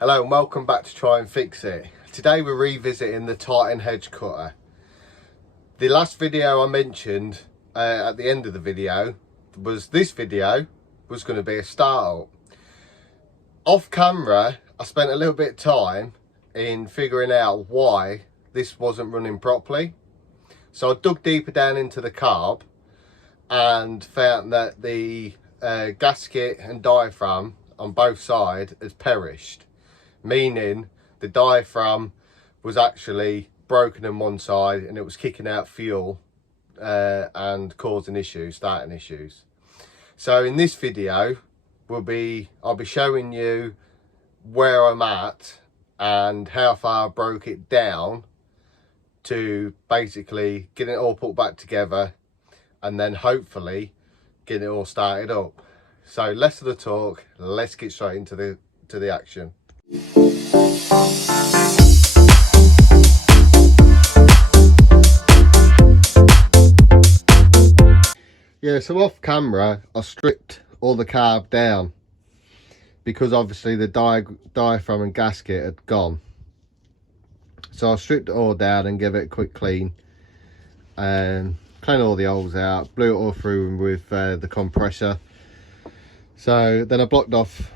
Hello and welcome back to Try and Fix It. Today we're revisiting the Titan Hedge cutter. The last video I mentioned at the end of the video was this video was going to be a start-up. Off camera I spent a little bit of time in figuring out why this wasn't running properly. So I dug deeper down into the carb and found that the gasket and diaphragm on both sides has perished, meaning the diaphragm was actually broken on one side and it was kicking out fuel and causing issues, starting issues. So in this video I'll be showing you where I'm at and how far I broke it down to basically get it all put back together and then hopefully get it all started up. So less of the talk, let's get straight into the action. Yeah, so off camera I stripped all the carb down because obviously the diaphragm and gasket had gone. So I stripped it all down and gave it a quick clean and clean all the holes out, blew it all through with the compressor. So then I blocked off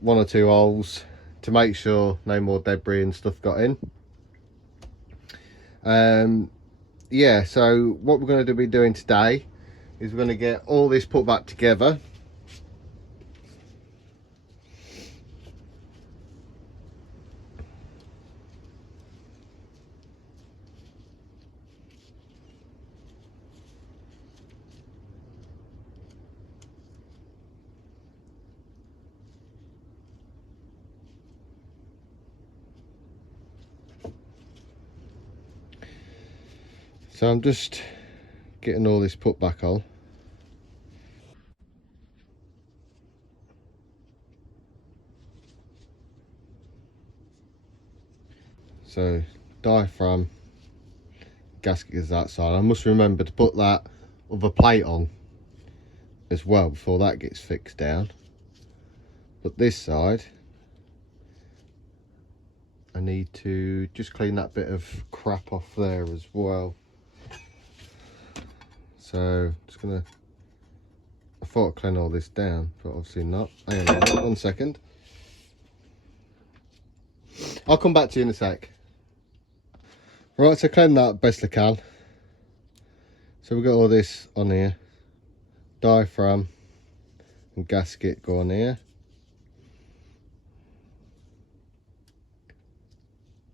one or two holes to make sure no more debris and stuff got in. Yeah, so what we're going to be doing today is we're going to get all this put back together. So I'm just getting all this put back on. So diaphragm, gasket is that side. I must remember to put that other plate on as well before that gets fixed down. But this side, I need to just clean that bit of crap off there as well. So just gonna, I thought I'd clean all this down, but obviously not. Hang on a minute, 1 second. I'll come back to you in a sec. Right, so clean that best I can. So we've got all this on here. Diaphragm and gasket go on here.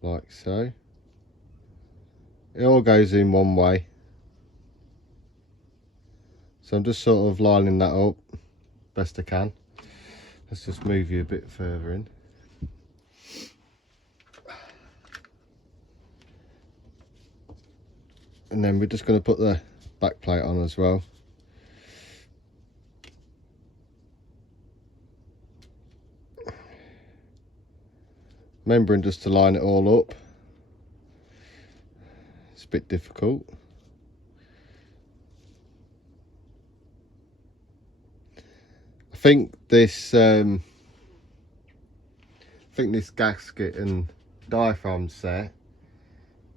Like so. It all goes in one way. So I'm just sort of lining that up best I can. Let's just move you a bit further in. And then we're just going to put the back plate on as well. Remembering just to line it all up. It's a bit difficult. I think this gasket and diaphragm set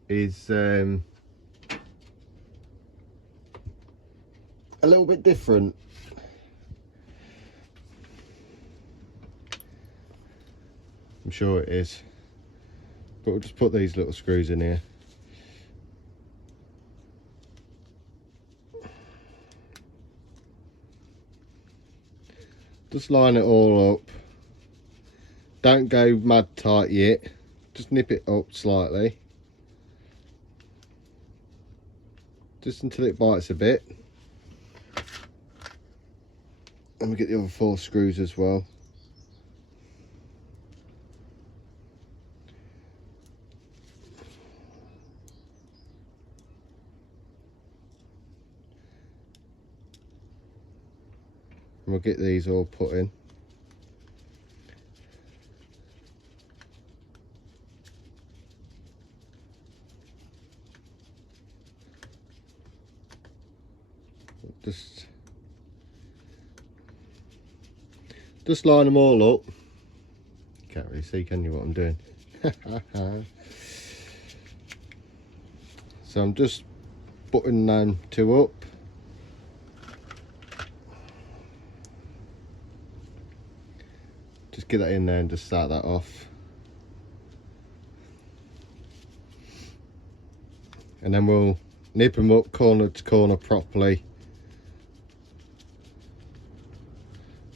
is a little bit different. I'm sure it is, but we'll just put these little screws in here. Just line it all up. Don't go mad tight yet, just nip it up slightly, just until it bites a bit. And we get the other 4 screws as well. And we'll get these all put in. Just line them all up. Carry really see, can you, what I'm doing? So I'm just putting them two up. Just get that in there and just start that off. And then we'll nip them up corner to corner properly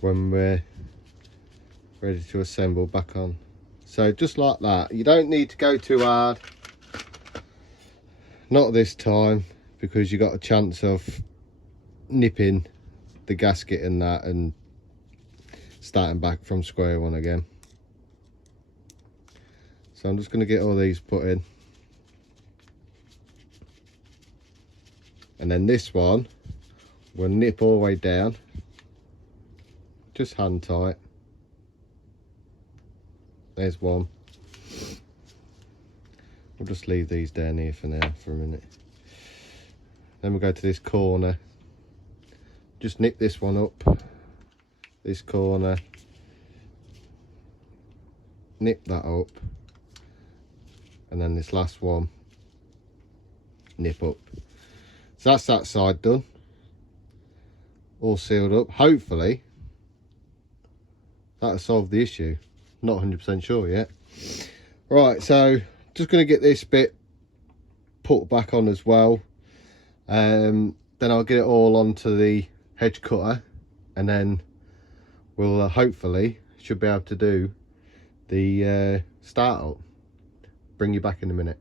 when we're ready to assemble back on. So just like that. You don't need to go too hard. Not this time, because you got a chance of nipping the gasket and that and starting back from square one again. So I'm just going to get all these put in. And then this one we'll nip all the way down, just hand tight. There's one. We'll just leave these down here for now for a minute. Then we'll go to this corner, just nip this one up, this corner, nip that up, and then this last one nip up. So that's that side done, all sealed up. Hopefully that'll solve the issue. Not 100% sure yet. Right, so just going to get this bit put back on as well. Then I'll get it all onto the hedge cutter, and then we'll hopefully should be able to do the start up. Bring you back in a minute.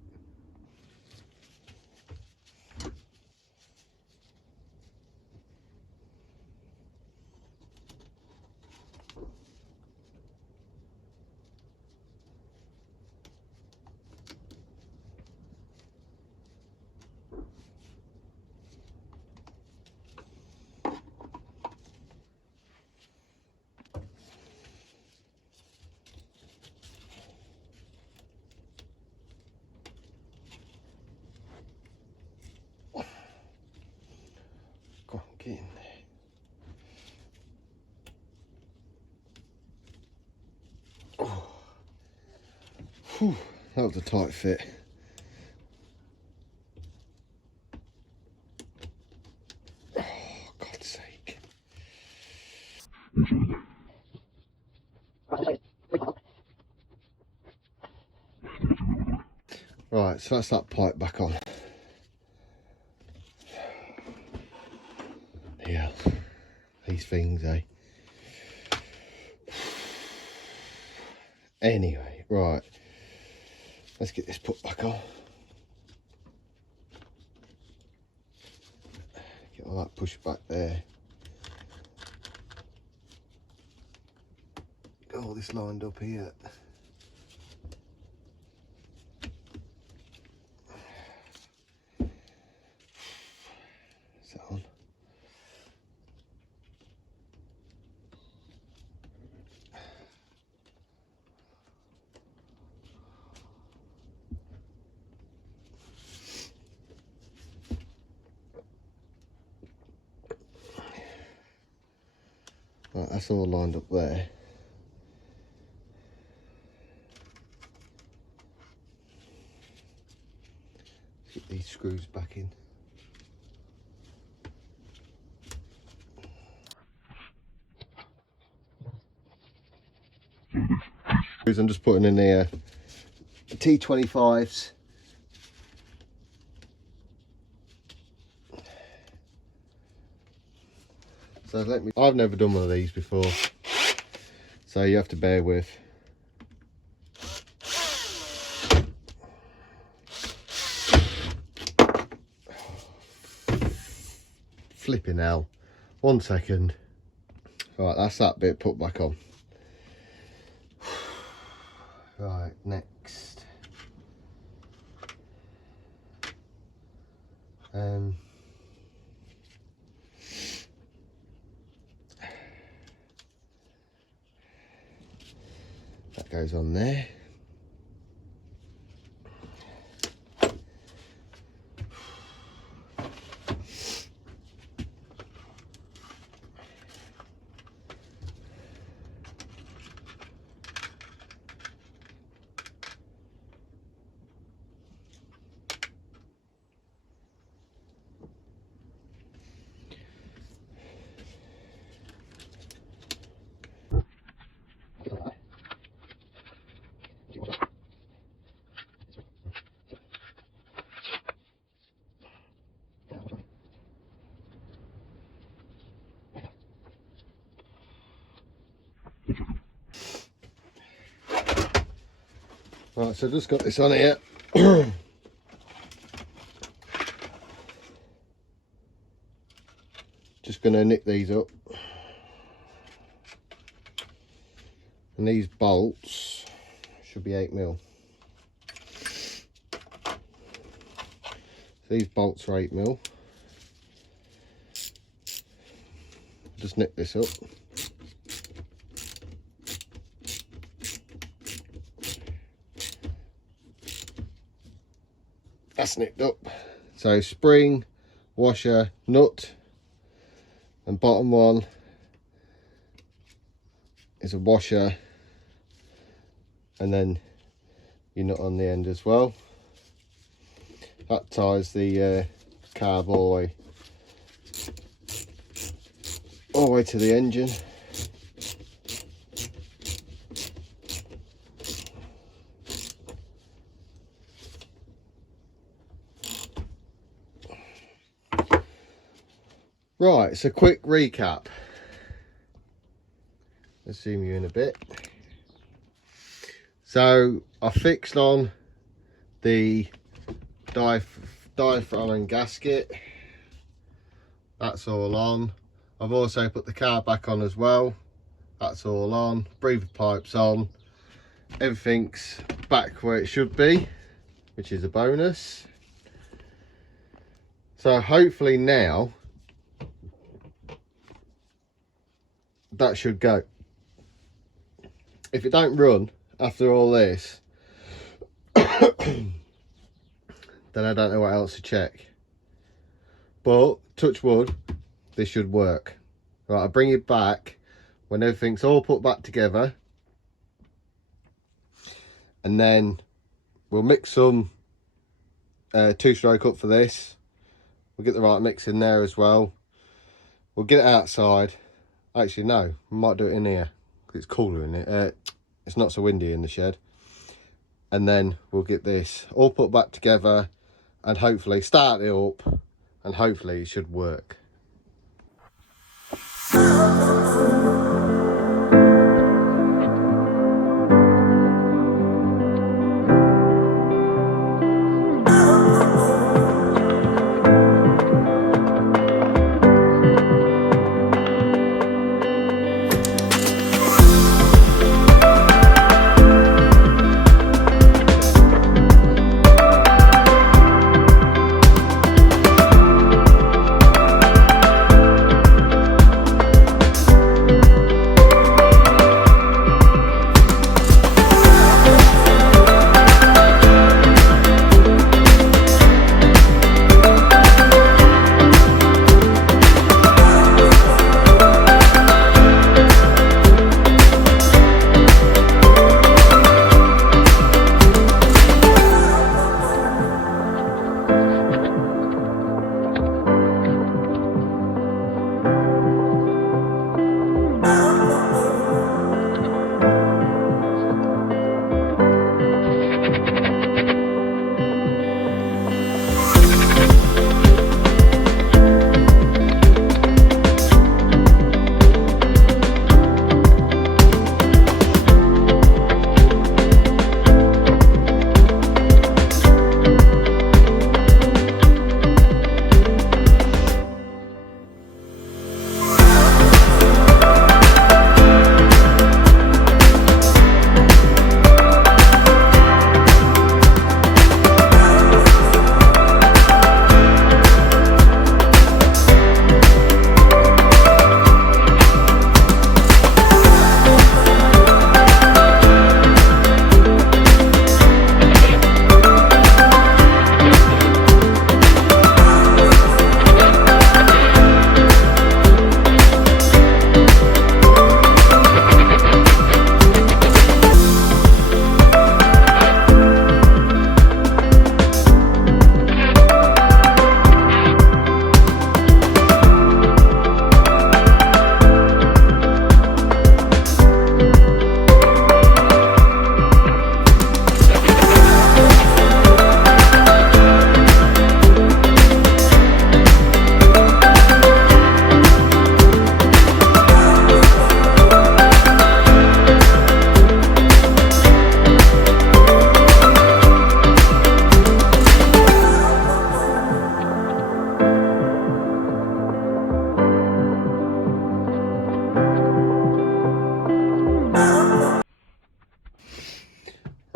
Go on, get in there. Oh. Whew, that was a tight fit. Oh, God's sake. Right, so that's that pipe back on. Yeah, these things, eh? Anyway, right, let's get this put back on. Get all that pushed back there. Get all this lined up here. Is that on? Right, that's all lined up there. Get these screws back in. I'm just putting in the T25s. So I've never done one of these before, so you have to bear with. Flipping hell. 1 second. Right, that's that bit put back on. Right, next. That goes on there. Right, so I've just got this on here. Just going to nick these up. And these bolts should be 8mm. These bolts are 8mm. Just nick this up. That's nicked up. So spring, washer, nut, and bottom one is a washer, and then your nut on the end as well. That ties the carb all the way to the engine. Right, so quick recap. I'll zoom you in a bit. So I fixed on the diaphragm and gasket. That's all on. I've also put the car back on as well. That's all on. Breather pipe's on. Everything's back where it should be, which is a bonus. So hopefully now that should go. If it don't run after all this, then I don't know what else to check. But touch wood, this should work. Right, I'll bring it back when everything's all put back together, and then we'll mix some 2-stroke up for this. We'll get the right mix in there as well. We'll get it outside. Actually, no, we might do it in here. It's cooler in it. It's not so windy in the shed. And then we'll get this all put back together and hopefully start it up, and hopefully it should work.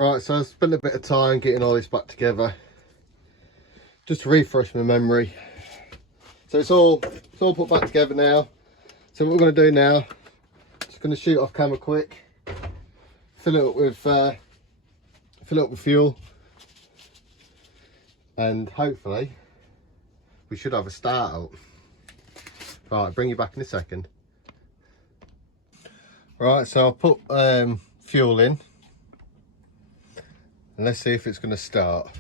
Right, so I've spent a bit of time getting all this back together, just to refresh my memory. So it's all put back together now. So what we're going to do now, just going to shoot off camera quick, fill it up with fuel, and hopefully we should have a start up. Right, bring you back in a second. Right, so I'll put fuel in, and let's see if it's going to start.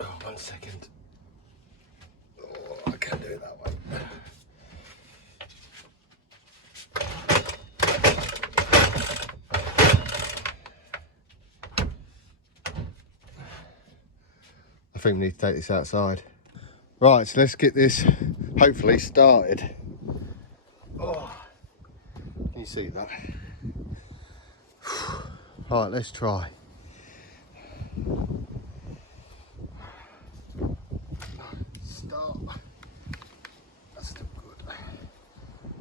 Oh, 1 second. Oh, I can't do it that way. I think we need to take this outside. Right, so let's get this hopefully started. Oh, can you see that? Right, let's try. Start. That's still good.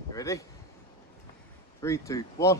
You ready? 3, 2, 1.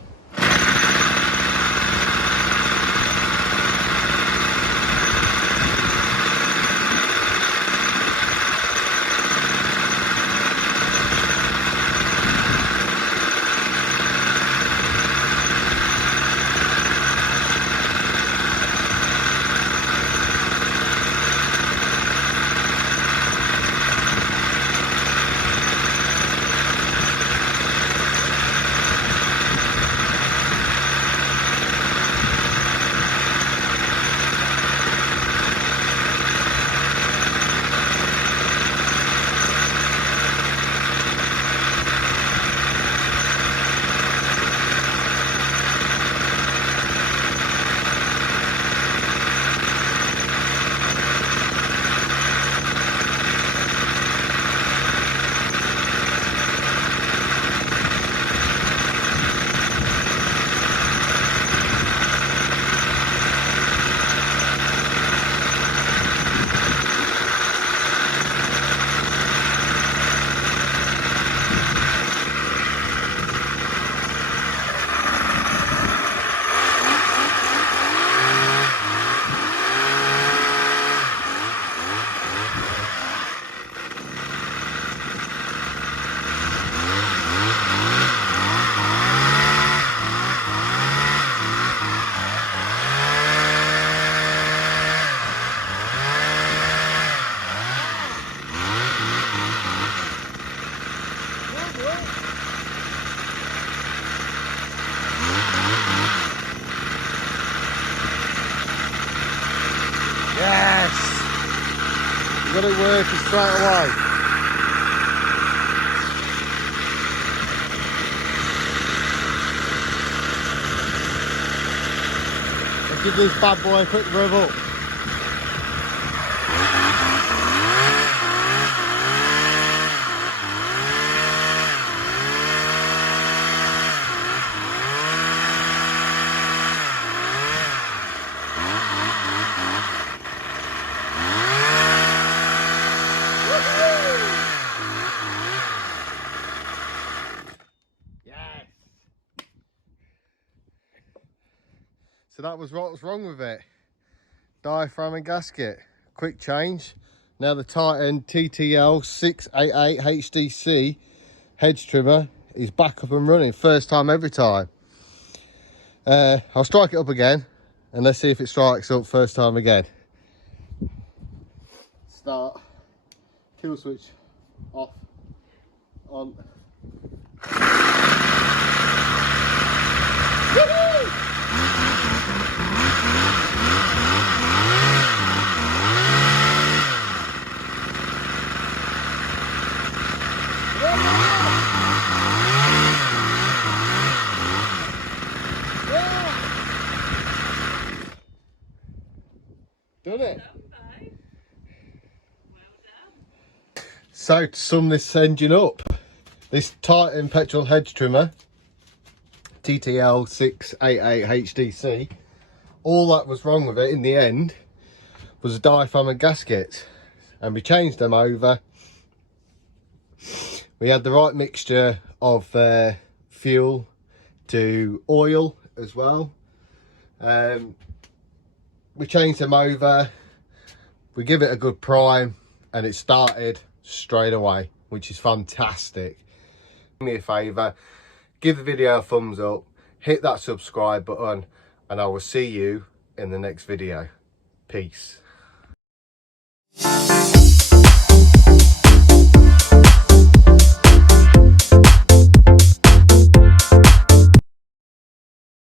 Yes! You got it working straight away. Let's give this bad boy a quick rev up. So that was what was wrong with it. Diaphragm and gasket. Quick change. Now the Titan TTL 688 HDC hedge trimmer is back up and running. First time every time. I'll strike it up again and let's see if it strikes up first time again. Start. Kill switch off. On. Done it. So to sum this engine up, this Titan petrol hedge trimmer TTL 688 HDC, all that was wrong with it in the end was the diaphragm and gaskets, and we changed them over. We had the right mixture of fuel to oil as well. We changed them over, we give it a good prime, and it started straight away, which is fantastic. Do me a favour, give the video a thumbs up, hit that subscribe button, and I will see you in the next video. Peace.